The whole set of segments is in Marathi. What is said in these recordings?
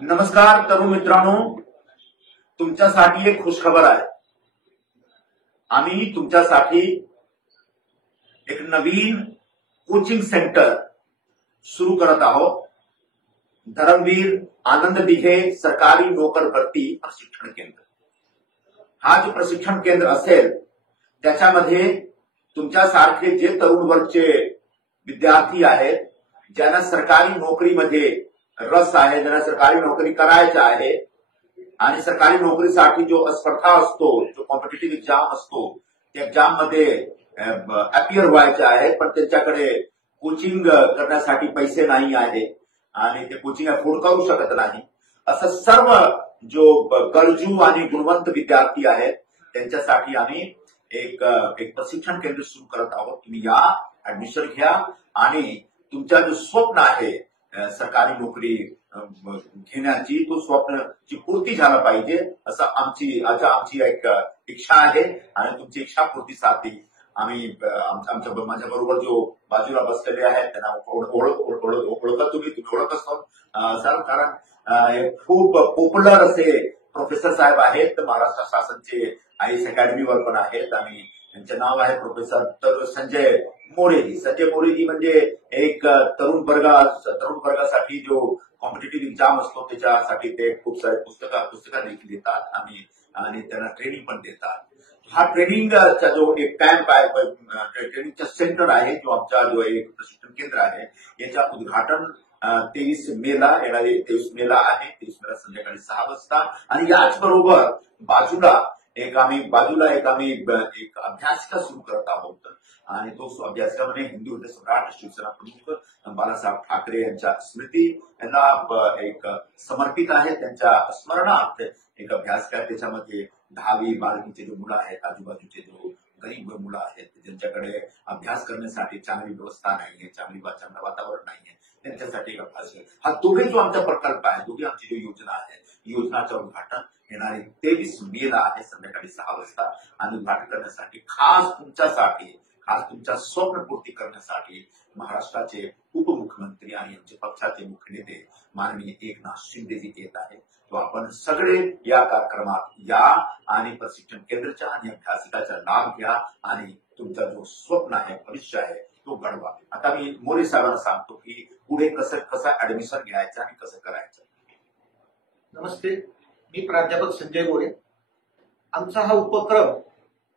नमस्कार तरुण मित्रांनो, तुमच्यासाठी एक खुशखबर आहे। आम्ही तुमच्यासाठी एक नवीन कोचिंग सेंटर सुरू करत आहोत। धर्मवीर आनंद दिघे सरकारी नोकर भरती प्रशिक्षण केंद्र। हा जो प्रशिक्षण केंद्र असेल त्याच्यामध्ये तुमच्यासारखे जे तरुण वर्गचे विद्यार्थी आहेत, ज्यांना सरकारी नोकरीमध्ये रस आहे, ज्यांना सरकारी नोकरी करायची आहे आणि सरकारी नोकरीसाठी जो स्पर्धा असतो, जो कॉम्पिटिटिव्ह एक्झाम असतो, त्या एक्झाम मध्ये अपियर व्हायचे आहे, पण त्यांच्याकडे कोचिंग करण्यासाठी पैसे नाही आहे आणि ते कोचिंग अफोर्ड करू शकत नाही, असं सर्व जो गरजू आणि गुणवंत विद्यार्थी आहेत त्यांच्यासाठी आम्ही एक प्रशिक्षण केंद्र सुरू करत आहोत। तुम्ही या, ऍडमिशन घ्या आणि तुमचा जो स्वप्न आहे सरकारी नोकरी घेण्याची, तो स्वप्नाची पूर्ती झाला पाहिजे असं आमची एक इच्छा आहे आणि तुमची इच्छा पूर्तीसाठी आम्ही माझ्या बरोबर जो बाजूला बसलेले आहेत त्यांना ओळखत तुम्ही ओळख असतो सर, कारण खूप पॉप्युलर असे प्रोफेसर साहेब आहेत, महाराष्ट्र शासनचे आयएस अकॅडमीवर पण आहेत आणि त्यांचे नाव आहे प्रोफेसर संजय मोरेजी। संजय मोरेजी म्हणजे एक तरुण वर्गासाठी जो कॉम्पिटिटिव्ह एक्झाम असतो त्याच्यासाठी ते खूप सारे पुस्तकं देखील देतात आणि त्यांना ट्रेनिंग पण देतात। हा ट्रेनिंगचा जो एक कॅम्प आहे, ट्रेनिंगचा सेंटर आहे, जो आमचा जो एक प्रशिक्षण केंद्र आहे, याचा उद्घाटन 23 मेला येणारे 23 मेला आहे। 23 मेला संध्याकाळी 6 वाजता आणि याच बरोबर बाजूला एक अभ्यासिका सुरू करत आहोत आणि तो अभ्यासिका म्हणजे हिंदू हृदय सम्राट शिवसेना प्रमुख बाळासाहेब ठाकरे यांच्या स्मृती यांना एक समर्पित आहे। त्यांच्या स्मरणार्थ एक अभ्यासिका, त्याच्यामध्ये 10वी 12वीचे जे मुलं आहेत, आजूबाजूचे जो गरीब मुलं आहेत, ज्यांच्याकडे अभ्यास करण्यासाठी चांगली व्यवस्था नाहीये, चांगलं वातावरण नाहीये, त्यांच्यासाठी एक अभ्यास आहे। हा दोघे जो आमचा प्रकल्प आहे, दोघे आमची जो योजना आहे, योजनाचं उद्घाटन येणारे 23 मेला आहे संध्याकाळी 6 वाजता आणि उद्घाटन करण्यासाठी खास तुमच्या स्वप्नपूर्ती करण्यासाठी महाराष्ट्राचे उपमुख्यमंत्री आणि आमचे पक्षाचे मुख्य नेते माननीय एकनाथ शिंदेजी येत आहेत। तो आपण सगळे या कार्यक्रमात या आणि प्रशिक्षण केंद्राच्या आणि अभ्यासिकाचा लाभ घ्या आणि तुमचा जो स्वप्न आहे, भविष्य आहे, तो घडवा। आता मी मोरे साहेबांना सांगतो की पुढे कसं ऍडमिशन घ्यायचं आणि कसं करायचं। नमस्ते, मी प्राध्यापक संजय मोरे। आमचा हा उपक्रम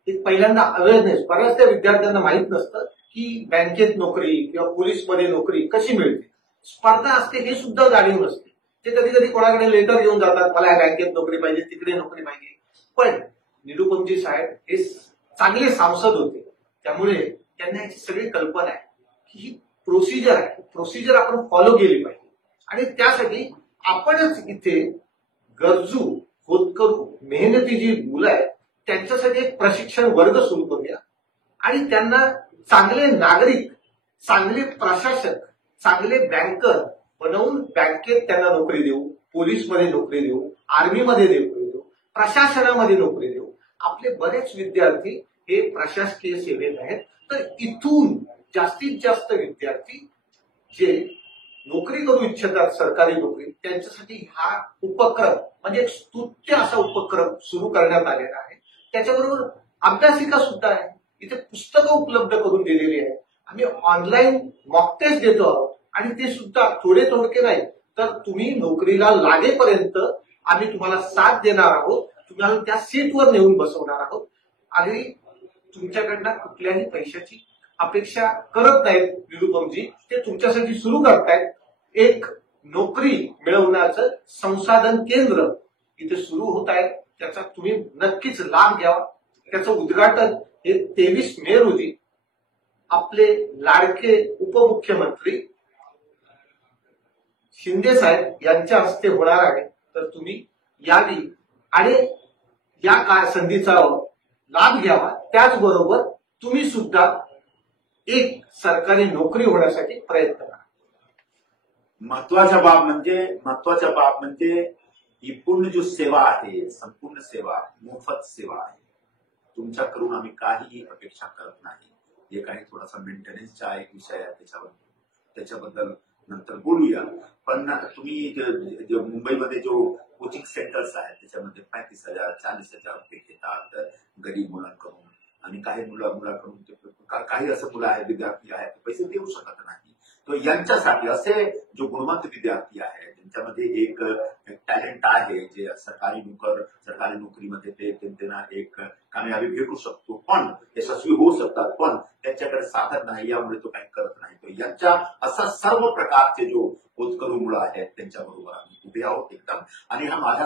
एक पहिल्यांदा अवेअरनेस, बऱ्याचशा विद्यार्थ्यांना माहित नसतं की बँकेत नोकरी किंवा पोलीसमध्ये नोकरी कशी मिळते, स्पर्धा असते हे सुद्धा जाणीव नसते। ते कधी कधी कोणाकडे लेटर घेऊन जातात, मला बँकेत नोकरी पाहिजे, तिकडे नोकरी पाहिजे। पण निरुपमजी साहेब हे चांगले सांसद होते, त्यामुळे त्यांना याची सगळी कल्पना आहे की ही प्रोसिजर आहे, प्रोसिजर आपण फॉलो केली पाहिजे आणि त्यासाठी आपणच इथे गरजू होतकरू मेहनती जी मुलं आहेत त्यांच्यासाठी एक प्रशिक्षण वर्ग सुरू करूया आणि त्यांना चांगले नागरिक, चांगले प्रशासक, चांगले बँकर बनवून बँकेत त्यांना नोकरी देऊ, पोलीसमध्ये नोकरी देऊ, आर्मीमध्ये नोकरी देऊ, प्रशासनामध्ये नोकरी देऊ। आपले बरेच विद्यार्थी हे प्रशासकीय सेवेत आहेत, तर इथून जास्तीत जास्त विद्यार्थी जे नोकरी करू इच्छितात, सरकारी नोकरी, त्यांच्यासाठी हा उपक्रम म्हणजे एक स्तुत्य असा उपक्रम सुरू करण्यात आलेला आहे। त्याच्याबरोबर अभ्यासिका सुद्धा आहे, इथे पुस्तकं उपलब्ध करून दिलेली आहे। आम्ही ऑनलाईन मॉक टेस्ट देतो आहोत आणि ते सुद्धा थोडके नाही, तर तुम्ही नोकरीला लागेपर्यंत आम्ही तुम्हाला साथ देणार आहोत, तुम्हाला त्या सीटवर नेऊन बसवणार आहोत आणि तुमच्याकडनं कुठल्याही पैशाची अपेक्षा करत नाहीत निरुपमजी, ते तुमच्यासाठी सुरू करतायत एक नोकरी मिळवण्याचं संसाधन केंद्र इथे सुरू होत आहे। त्याचा तुम्ही नक्कीच लाभ घ्यावा। त्याचं उद्घाटन हे 23 मे रोजी आपले लाडके उपमुख्यमंत्री शिंदे साहेब यांच्या हस्ते होणार आहे, तर तुम्ही यावी आणि या संधीचा लाभ घ्यावा। त्याचबरोबर तुम्ही सुद्धा एक सरकारी नोकरी होण्यासाठी प्रयत्न करा। महत्वाचा बाब म्हणजे ही पूर्ण जो सेवा आहे, संपूर्ण सेवा, मोफत सेवा आहे। तुमच्याकडून आम्ही काहीही अपेक्षा करत नाही। जे काही थोडासा मेंटेनन्सचा एक विषय आहे त्याच्याबद्दल नंतर बोलूया. पण तुम्ही मुंबईमध्ये जो कोचिंग सेंटर्स आहेत त्याच्यामध्ये 35,000 40,000 रुपये घेतात गरीब मुलांकडून, आणि काही मुलांकडून काही असं मुलं आहेत, विद्यार्थी आहेत पैसे देऊ शकत नाही. तर यांच्यासाठी असे जो गुणवंत विद्यार्थी आहे ज्यांच्यामध्ये एक टॅलेंट आहे, जे सरकारी नोकरीमध्ये ते त्यांना एक कामयाबी भेटू शकतो, पण यशस्वी होऊ शकतात, पण त्यांच्याकडे साधन नाही, यामुळे तो काही करत नाही. तो यांच्या असा सर्व प्रकारचे जो होतकरू मुलं आहेत त्यांच्याबरोबर आम्ही उभे आहोत एकदम. आणि हा माझा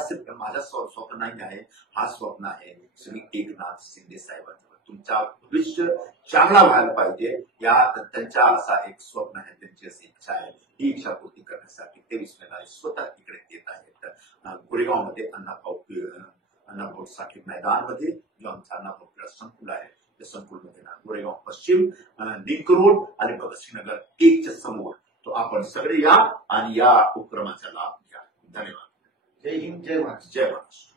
स्वप्न नाही आहे, हा स्वप्न आहे श्री एकनाथ शिंदे साहेबांचं. तुमचा भविष्य चांगला व्हायला पाहिजे, या त्यांच्या असा एक स्वप्न आहे, त्यांची अशी इच्छा आहे. ही इच्छा पूर्ती करण्यासाठी 23 मेला स्वतः तिकडे येत आहेत गोरेगावमध्ये अण्णाभाऊ साठे मैदानमध्ये, जो आमचा अण्णाभाऊ क्रीडा संकुल आहे त्या संकुलमध्ये गोरेगाव पश्चिम लिंक रोड आणि भगतसिंगनगर 1च्या समोर. तो आपण सगळे या आणि या उपक्रमाचा लाभ घ्या. धन्यवाद. जय हिंद, जय महाराष्ट्र. जय महाराष्ट्र.